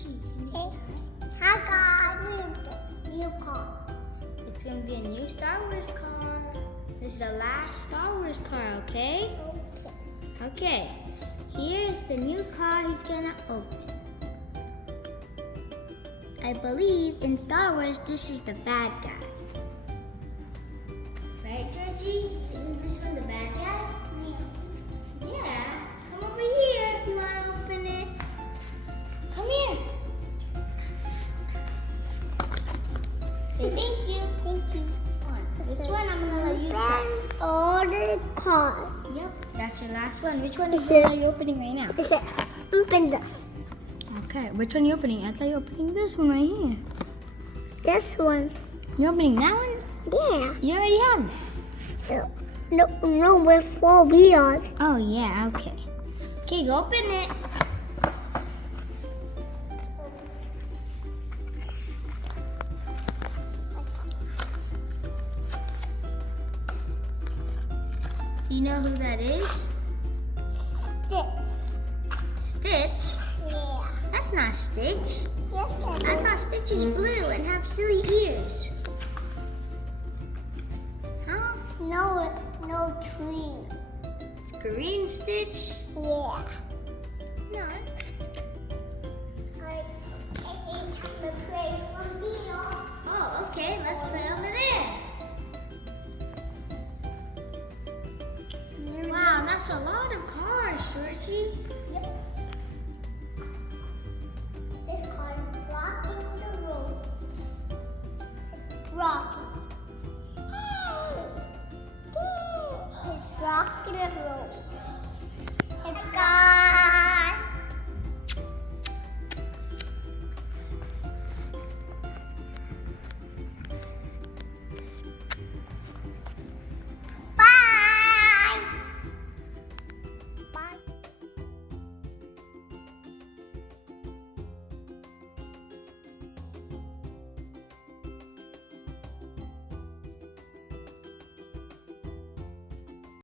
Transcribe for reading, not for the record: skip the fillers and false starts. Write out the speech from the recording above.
Georgie. I got a new car. It's gonna be a new Star Wars car. This is the last Star Wars car, okay? Okay. Here's the new car he's gonna open. I believe in Star Wars, this is the bad guy. Right, Georgie? Isn't this one the bad guy? Yeah. Come over here if you want to open it. Come here. Say thank you. Thank you. This one I'm going to let you try. All the car. Yep, that's your last one. Which one are you opening right now? Is it open this? Okay, which one are you opening? I thought you were opening this one right here. This one. You're opening that one? Yeah. You already have that. No, with 4 wheels. Oh, yeah, okay. Okay, go open it. Do you know who that is? This. Stitch? Yeah. That's not Stitch. Yes, I thought Stitch is blue and have silly ears. Huh? No tree. It's green Stitch? Yeah. No. Oh, okay. Let's play over there. Wow, that's a lot of cars, Georgie.